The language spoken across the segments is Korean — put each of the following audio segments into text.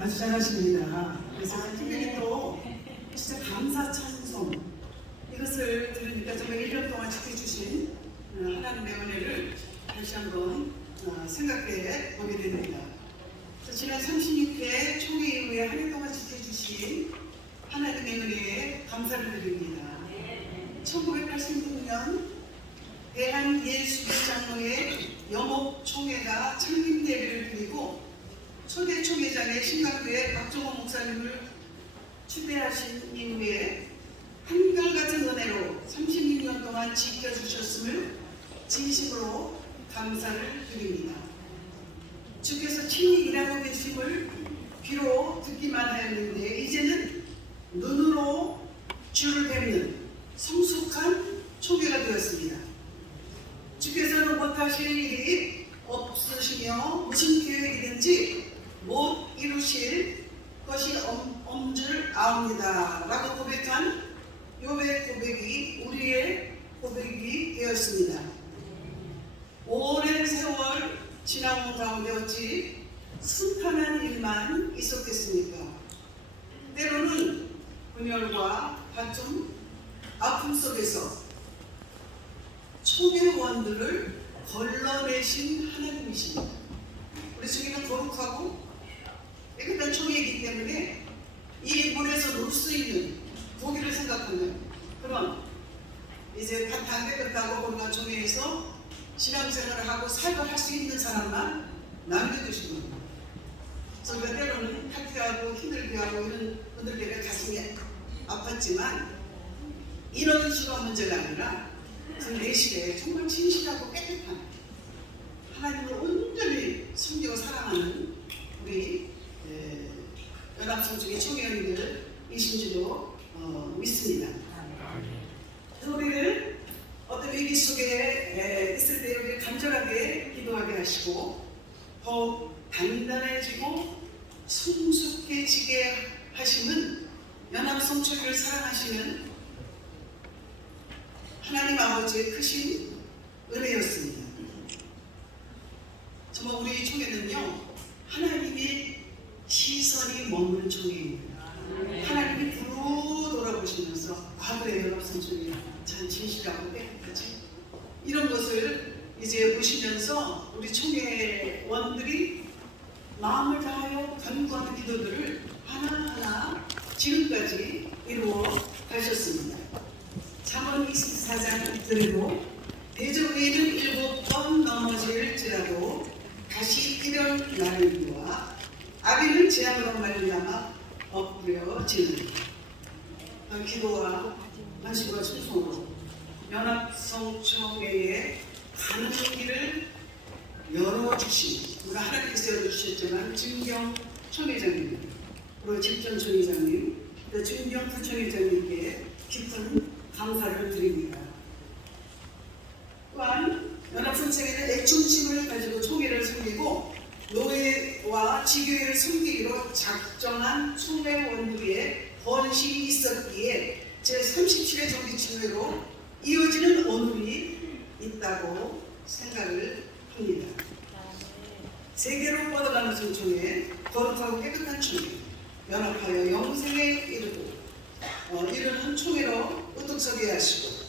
아주 잘하십니다. 그래서 특별히 또 진짜 감사 찬송 이것을 들으니까 정말 1년 동안 지켜주신 하나님의 은혜를 다시 한번 생각해 보게 됩니다. 지난 36회 총회 이후에 한 해 동안 지켜주신 하나님의 은혜에 감사를 드립니다. 1986년 대한예수교장로회 영업총회가 창립대회를 드리고 초대 총회장의 신강교회 박종호 목사님을 추대하신 이후에 한결같은 은혜로 36년 동안 지켜주셨음을 진심으로 감사를 드립니다. 주께서 친히 일하고 계심을 귀로 듣기만 하였는데 이제는 눈으로 주를 뵙는 성숙한 총회가 되었습니다. 주께서는 못하실 일이 없으시며 무슨 계획이든지 못 이루실 것이 없는 줄 아옵니다 라고 고백한 욥의 고백이 우리의 고백이 되었습니다. 오랜 세월 지나온 가운데 어찌 순탄한 일만 있었겠습니까? 때로는 분열과 다툼, 아픔 속에서 총회원들을 걸러내신 하나님이십니다. 우리 총회는 거룩하고 깨끗한 총회이기 때문에 이 물에서 놀 수 있는 고기를 생각하는 그런 이제 다 깨끗하고 건강한 총회에서 신앙생활을 하고 살고 할 수 있는 사람만 남겨두신 겁니다. 그래서 우리가 때로는 탈퇴하고 힘들게 하고 이런 분들 때문에 가슴이 아팠지만 이런 식으로 문제가 아니라 그 내실에 정말 진실하고 깨끗한 하나님을 온전히 섬기고 사랑하는 우리 연합성중의 총회원들이신 줄로 믿습니다. 우리를 어떤 위기 속에 있을 때 우리를 간절하게 기도하게 하시고 더욱 단단해지고 성숙해지게 하시는 연합성총회를 사랑하시는 하나님 아버지의 크신 은혜였습니다. 정말 우리 총회는요 하나님의 시선이 머무는 총회입니다. 하나님이 두루 돌아보시면서 그래 연합성총회 참 진실하고 깨끗하지 이런 것을 이제 보시면서 우리 총회원들이 마음을 다하여 간구하는 기도들을 하나하나 지금까지 이루어 가셨습니다. 잠언 24장 들으고 대적에는 7번 넘어질지라도 다시 일어날 날이와 악인은 재앙으로 말미암아 엎드려지는 기도와 관심과 충성으로 연합성총회에 가는 길을 열어주신 우리가 하나님께서 열어주셨지만 진경 총회장님 그리고 집전 총회장님 또 진경 부총회장님께 깊은 감사를 드립니다. 또한 연합성총회는 애중심을 가지고 총회를 섬기고 노예와 지교회를 섬기기로 작정한 총회원들의 헌신이 있었기에 제37회 정기총회로 이어지는 오늘이 있다고 생각을 합니다. 세계로 뻗어가는 성총회, 거룩하고 깨끗한 총회, 연합하여 영생에 이르는 총회로 우뚝 서게 하시고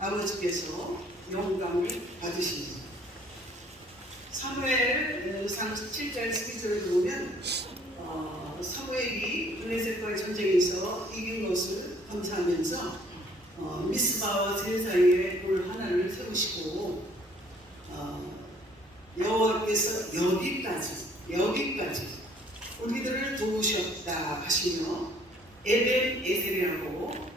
아버지께서 영광을 받으십니다. 사무엘상 7장 12절을 보면 사무엘이 블레셋과의 전쟁에서 이긴 것을 감사하면서 미스바와 제 사이에 돌 하나를 세우시고 여호와께서 여기까지 우리들을 도우셨다 하시며 에벤 에셀이라고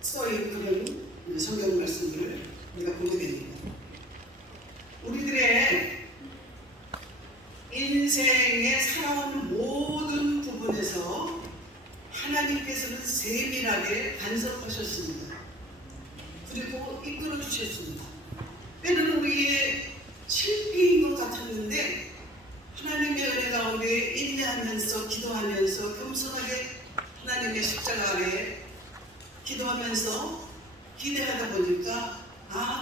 써있는 그런 성경 말씀을 우리가 보게 됩니다. 우리들의 인생에 살아온 모든 부분에서 하나님께서는 세밀하게 간섭하셨습니다. 그리고 이끌어 주셨습니다. 때로는 우리의 실패인 것 같았는데 하나님의 은혜 가운데 인내하면서 기도하면서 겸손하게 하나님의 십자가 아래 기도하면서 기대하다 보니까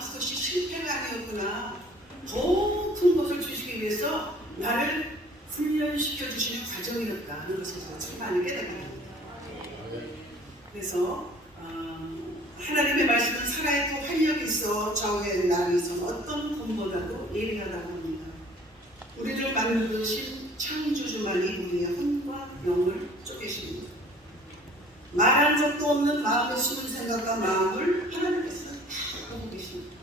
그것이 실패가 아니었구나. 더 큰 것을 주시기 위해서 나를 훈련시켜 주시는 과정이었다 하는 것을 제가 참 많이 깨닫게 됩니다. 그래서 하나님의 말씀은 살아있고 활력이 있어 좌우의 날이 있어 어떤 검보다도 예리하다고 합니다. 우리를 만드신 창조주만이 우리의 혼과 영을 쪼개십니다. 말한 적도 없는 마음에 숨은 생각과 마음을 하나님께서 다 보고 계십니다.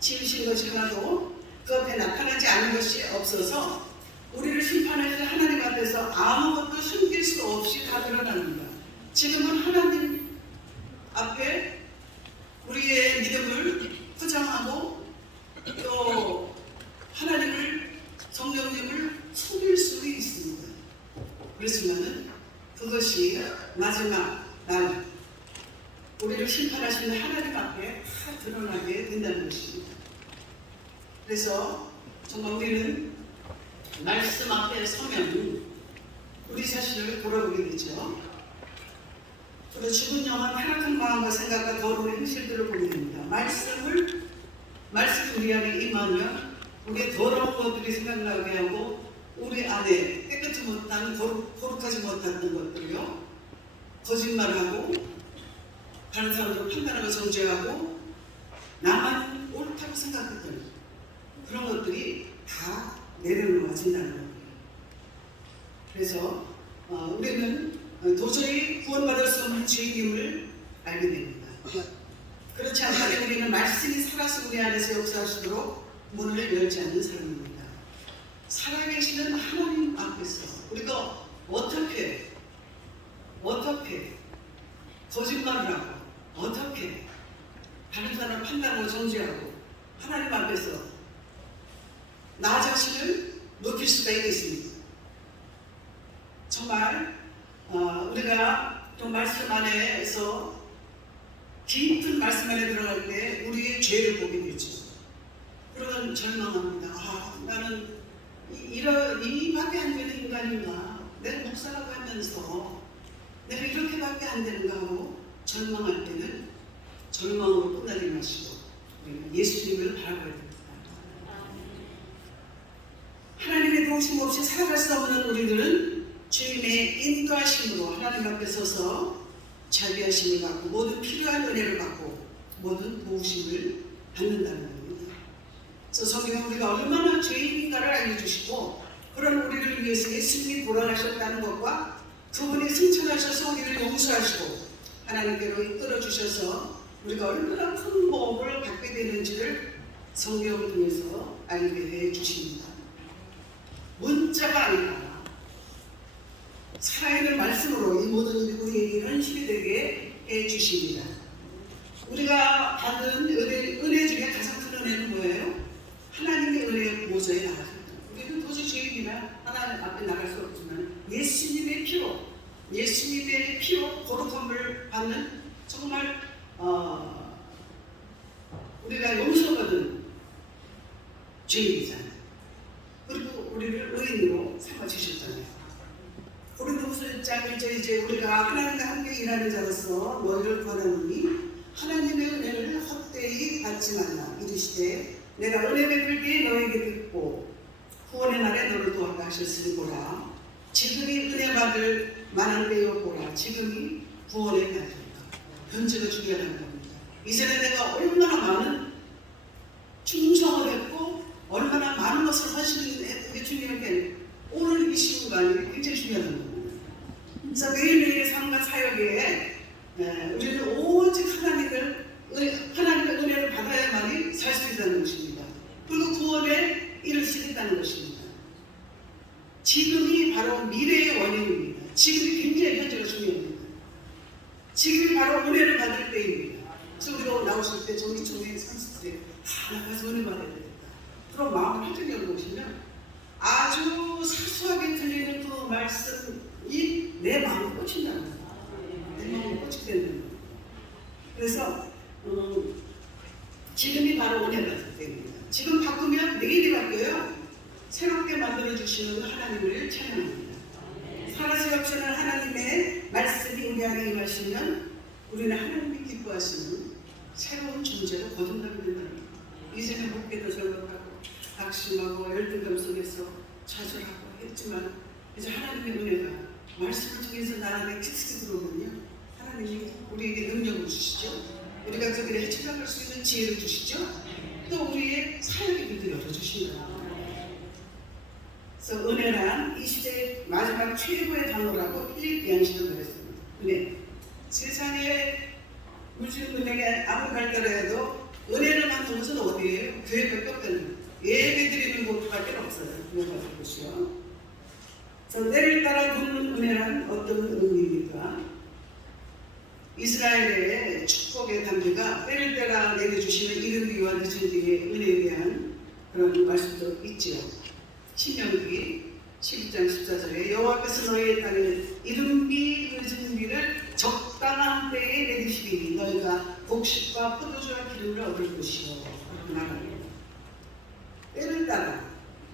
지으신 것이 하나도 그 앞에 나타나지 않은 것이 없어서 우리를 심판하실 하나님 앞에서 아무것도 숨길 수 없이 다 드러납니다. 지금은 하나님 앞에 우리의 믿음을 포장하고 또 하나님을 성령님을 속일 수 있습니다. 그렇지만은 그것이 마지막 날 우리를 심판하시는 하나님 앞에 다 드러나게 된다는 것입니다. 그래서 정말 우리는 말씀 앞에 서면 우리 자신을 돌아보게 되죠. 그리고 죽은 영혼 타락한 마음과 생각과 더러운 행실들을 보게 됩니다. 말씀이 우리 안에 임하면 우리의 더러운 것들이 생각나게 하고 우리 안에 깨끗이 못한 거룩하지 못했던 것들이요, 거짓말하고 다른 사람들을 판단하고 정죄하고 나만 옳다고 생각했던 그런 것들이 다 내려놓아진다는 겁니다. 그래서 우리는 도저히 구원받을 수 없는 죄인임을 알게 됩니다. 그렇지 않다면 우리는 말씀이 살아서 우리 안에서 역사하시도록 문을 열지 않는 사람입니다. 살아계시는 하나님 앞에서 우리가 어떻게 거짓말을 하고 어떻게 다른 사람을 판단하고 정죄하고 하나님 앞에서 나 자신을 높일 수가 있겠습니다. 정말 우리가 또 말씀 안에서 깊은 말씀 안에 들어갈 때 우리의 죄를 보게 되죠. 그러면 절망합니다. 나는 이밖에 안 되는 인간인가? 내가 목사라고 하면서 내가 이렇게밖에 안 되는가 하고 절망할 때는 절망으로 끝나지 마시고 예수님을 바라봐야 됩니다. 하나님의 도우심 없이 살아갈 수 없는 우리들은 주님의 인도하심으로 하나님 앞에 서서 자비하심을 받고 모든 필요한 은혜를 받고 모든 도우심을 받는다는 겁니다. 그래서 성경은 우리가 얼마나 죄인인가를 알려주시고 그런 우리를 위해서 예수님이 돌아가셨다는 것과 그분이 승천하셔서 우리를 용서하시고 하나님께로 이끌어 주셔서 우리가 얼마나 큰 복을 받게 되는지를 성경을 통해서 알게 해 주십니다. 문자가 아니라 살아있는 말씀으로 이 모든 일이 우리에게 현실이 되게 해 주십니다. 우리가 받은 은혜 중에 가장 큰 은혜는 뭐예요? 하나님의 은혜의 보좌에 나가셨다. 우리는 도저히 죄인이나 하나님 앞에 나갈 수 없지만 예수님의 피로 거룩함을 받는 정말 우리가 용서받은 죄인이잖아요. 그리고 우리를 의인으로 삼아주셨잖아요. 고린도후서 1장 1절 이제 우리가 하나님과 함께 일하는 자로서 너희를 구하노니 하나님의 은혜를 헛되이 받지 말라. 이르시되 내가 은혜 베풀 때에 너에게 듣고 구원의 날에 너를 도와가 하셨으니 보라. 지금이 은혜 받을 만한 때요 보라. 지금이 구원의 날이다. 현재가 중요하다는 겁니다. 이전에 내가 얼마나 많은 충성을 했고 얼마나 많은 것을 헌신했던 게 중요한 게 아니라 오늘 이 순간이 굉장히 중요하다는 겁니다. 그래서 매일매일의 삶과 사역에 우리는 오직 하나님의 은혜를 받아야만이 살 수 있다는 것입니다. 그리고 구원에 이룰 수 있다는 것입니다. 지금이 바로 미래의 원인입니다. 지금이 굉장히 현재가 중요합니다. 지금이 바로 은혜를 받을 때입니다. 그래서 우리가 나오실 때 저희 종의 선수들이 나가서 은혜 받아야 되겠다. 그런 마음을 한정 열어보시면 아주 사소하게 들리는 그 말씀이 내 마음을 꽂힌다는 거예요. 내 마음을 꽂히게 된다는 거예요. 그래서 지금이 바로 은혜 받을 때입니다. 지금 바꾸면 내일이 바뀌어요. 새롭게 만들어주시는 하나님을 찬양합니다. 살아서 역사는 하나님의 말씀이 우리 안에 임하시면 우리는 하나님이 기뻐하시는 새로운 존재로 거듭나게 된다는 거예요. 이제는 목회도 잘못하고 낙심하고 열등감 속에서 좌절하고 했지만 이제 하나님의 은혜가 말씀을 통해서 나 안에 깊이 들어오면요, 하나님이 우리에게 능력을 주시죠. 우리가 그 길에 헤쳐나갈 수 있는 지혜를 주시죠. 또 우리의 사역의 길도 열어주십니다. 그래서 은혜란 이 시대의 마지막 최고의 단어라고 필립 양식을 말했습니다. 은혜. 세상에 물질 문명에 아무리 발달해도 은혜를 만든 것은 어디예요? 교회밖에 없다는, 예배 드리는 곳밖에 없어요. 그런 것이요. 그래서 때를 따라 돕는 은혜란 어떤 의미입니까? 이스라엘의 축복의 단계가 때를 따라 내려주시는 이른 비와 늦은 비의 은혜에 대한 그런 말씀도 있지요. 신명기 12장 14절에 여호와께서 너희의 땅에 이른 비 늦은 비를 적당한 때에 내리시리니 너희가 곡식과 포도주와 기름을 얻을 것이요. 그렇게 말합니다. 때를 따라,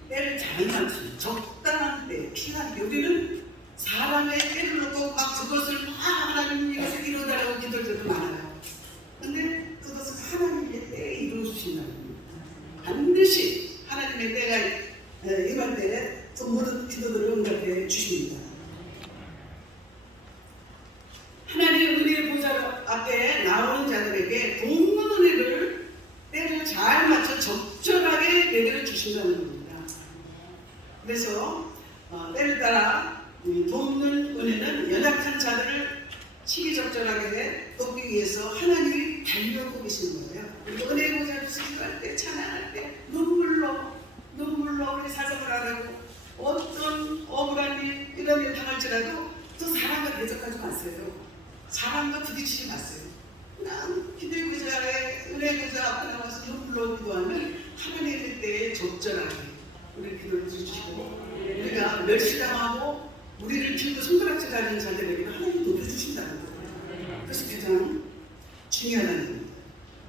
때를 잘 맞춘 적당한 때, 필요한 게, 우리는 사람의 때를 놓고 막 그것을 막 하나님 이것을 이루어달라고 기도할 때도 많아요. 근데 그것은 하나님의 때에 이루어주신다는 겁니다. 반드시 하나님의 때가 이럴 때 그 모든 기도들을 응답해 주십니다. 하나님의 은혜의 보좌 앞에 나오는 자들에게 돕는 은혜를 때를 잘 맞춰 적절하게 내려 주신다는 겁니다. 그래서 때를 따라 돕는 은혜는 연약한 자들을 시기적절하게 돕기 위해서 하나님이 달려오고 계시는 거예요. 그리고 은혜의 보좌를 수식할 때, 찬양할 때 눈물로 우리 사정을 하라고, 어떤 억울한 일, 이런 일 당할지라도 또 사람과 대적하지 마세요. 사람과 부딪히지 마세요. 그냥 기도의 보좌에, 은혜의 보좌 앞에 나와서 눈물로 기도하면 하나님의 때에 적절하게 우리 기도를 주시고, 우리가 멸시당하고 우리를 빌고 손가락질 하는 자들에게 하나님이 높여주신다는 거예요. 그래서 가장 중요하다는 겁니다.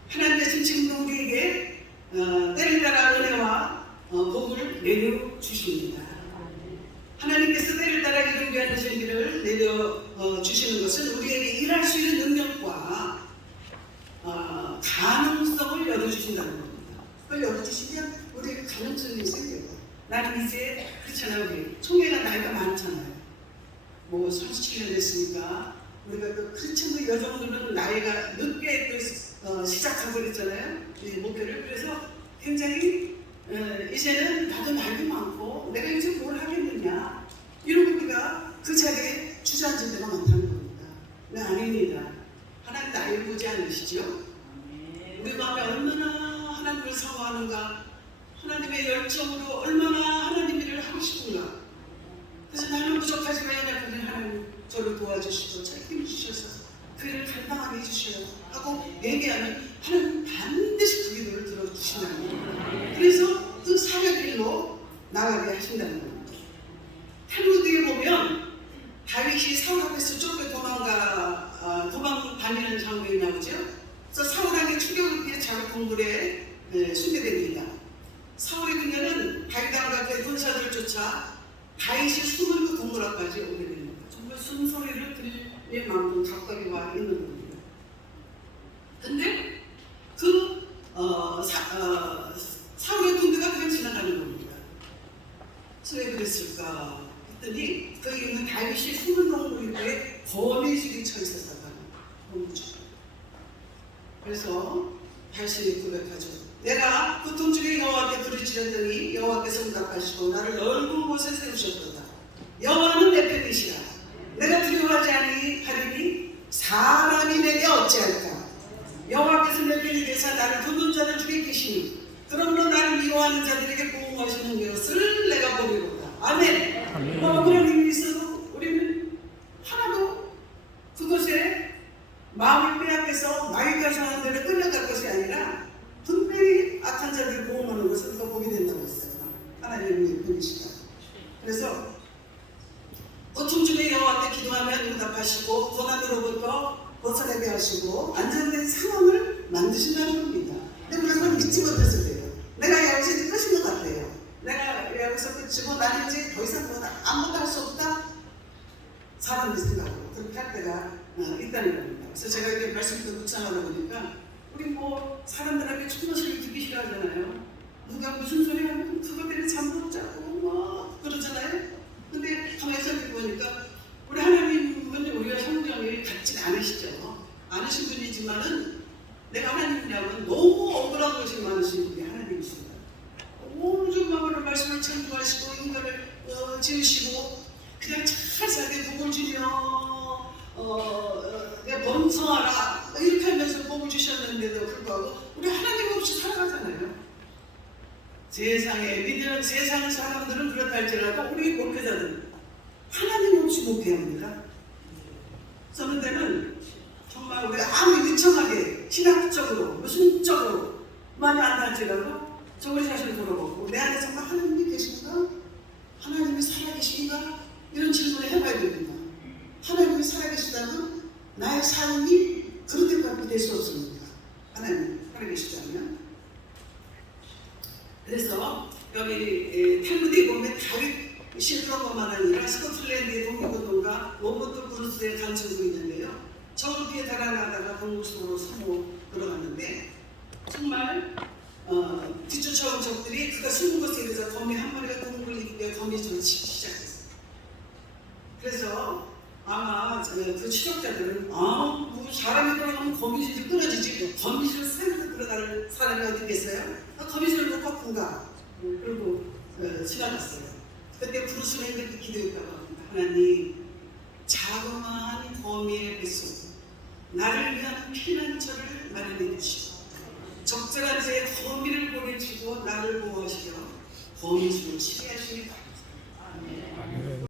하나님께서 지금도 우리에게 때를 따라 은혜와 복을 내려주십니다. 하나님께서 때를 따라 이룬 귀한 진리를 내려주시는 것은 우리에게 일할 수 있는 능력과 가능성을 열어주신다는 겁니다. 그걸 열어주시면 우리에게 가능성이 생겨요. 나는 이제, 그렇잖아요. 우리 총회가 나이가 많잖아요. 뭐 37년 됐으니까 우리가 또 그렇죠. 여성들은 나이가 늦게 또 시작하고 그랬잖아요. 이 목표를. 그래서 굉장히 이제는 나도 나이도 많고 내가 이제 뭘 하겠느냐, 이러고 우리가 그 자리에 주저앉을 때가 많다는 겁니다. 네, 아닙니다. 하나님 나이를 보지 않으시죠? 우리 마음에 얼마나 하나님을 사모하는가, 하나님의 열정으로 얼마나 하나님 일을 하고 싶은가. 그래서 나는 부족하지만 연약한데 하나님 저를 도와주시고 책임 주셔서 그 일을 감당하게 해주셔요 하고 얘기하면 하나님 반드시 그 기도를 들어주신다는 겁니다. 그래서 그 사역일로 나가게 하신다는 겁니다. 탈무드에 보면 다윗이 사울 앞에서 쫓겨 도망 다니는 장면이 나오죠. 그래서 사울에게 충격을 피해 자기 동굴에 숨게 됩니다. 사울의 그녀는 다윗과 그의 군사들을 쫓아 다윗이 숨은 그 동굴 앞까지 오게 됩니다. 정말 숨소리를 들릴 만큼 가까이 와 있는 겁니다. 근데 그 사울의 군대가 그냥 지나가는 겁니다. 왜 그랬을까 했더니 그 이유는 다윗이 숨은 동굴 입구에 거미줄이 쳐 있었다는 거죠. 그래서 다윗이 고백하죠. 내가 고통 중에 여호와께 부르짖었더니 여호와께서 응답하시고 나를 넓은 곳에 세우셨도다. 여호와는 내 편이시라. 내가 두려워하지 아니하리니 사람이 내게 어찌할까. 여호와께서 내 편이 되사 나를 돕는 자들 중에 계시니 그러므로 나를 미워하는 자들에게 보응하시는 것을 내가 보리로다. 아멘. 그런 힘이 있어도 우리는 하나도 그것에 마음을 빼앗겨서 마귀가 정한 대로 끌려갈 것이 아니라 분명히 악한 자들을 보호하는 것을 우리가 보게 된다고 했어요. 하나님의 분이시다. 그래서 고통 중에 여호와께 기도하면 응답하시고 고난으로부터 벗어나게 하시고 안정된 상황을 만드신다는 겁니다. 근데 우리가 그걸 믿지 못해서 그래요. 내가 여기서 이제 끝인 것 같아요. 내가 여기서 끝이고 나는 이제 더 이상 아무것도 할 수 없다. 사람의 생각으로 그렇게 할 때가 있다는 겁니다. 그래서 제가 이렇게 말씀을 묵상하다 보니까 우리 뭐 사람들에게 좋은 소리를 듣기 싫어하잖아요. 누가 무슨 소리 하면 그것 때문에 잠 못 자고 뭐 그러잖아요. 보니까 우리 하나님은 우리가 성경을 갖지 않으시죠. 않으신 분이지만은 내가 하나님이라면 너무 억울한 것이 많으신 분이 하나님이십니다. 오죽 마음으로 말씀을 창조하시고 인간을 지으시고 그냥 잘 살게 복을 주며 내가 번성하라 이렇게 하면서 복을 주셨는데도 불구하고 우리 하나님 없이 살아가잖아요. 세상 사람들은 그렇다 할지라도 우리 목회자들은 하나님 없이 목회합니다. 저는 때는 정말 우리가 아무리 유창하게 신학적으로 무슨적으로 많이 안다 할지라도 저 우리 자신을 돌아보고 내 안에 정말 하나님이 계신가? 하나님이 살아계신가? 이런 질문을 해봐야 됩니다. 하나님이 살아계시다면 나의 삶이 그렇게밖에 될 수 없습니다. 하나님이 살아계시다면. 그래서 여기 탈무드에 보면 다윗 실로뿐만 아니라 스코틀랜드의 독립운동가 로버트 브루스의 간증도 있는데요. 저기에 달아나다가 동굴 속으로 숨어 들어갔는데 정말 뒤쫓아온 적들이 그가 숨은 것에 의해서 거미 한 마리가 동굴 입구에 거미줄을 치기 시작했어요. 그래서 아마 그 추적자들은 뭐 사람이 들어가면 거미줄이 끊어지지 거미줄을 새로 들어가는 사람이 어디 있겠어요? 거미줄을 놓고 군가 그리고 지나갔어요. 그때 브루스는 이렇게 기도했다고 합니다. 하나님 자그마한 거미의 뱃속 나를 위한 피난처를 마련해 주시고 적절한 때에 거미를 보내주고 나를 보호하시며 거미줄을 치게 하시니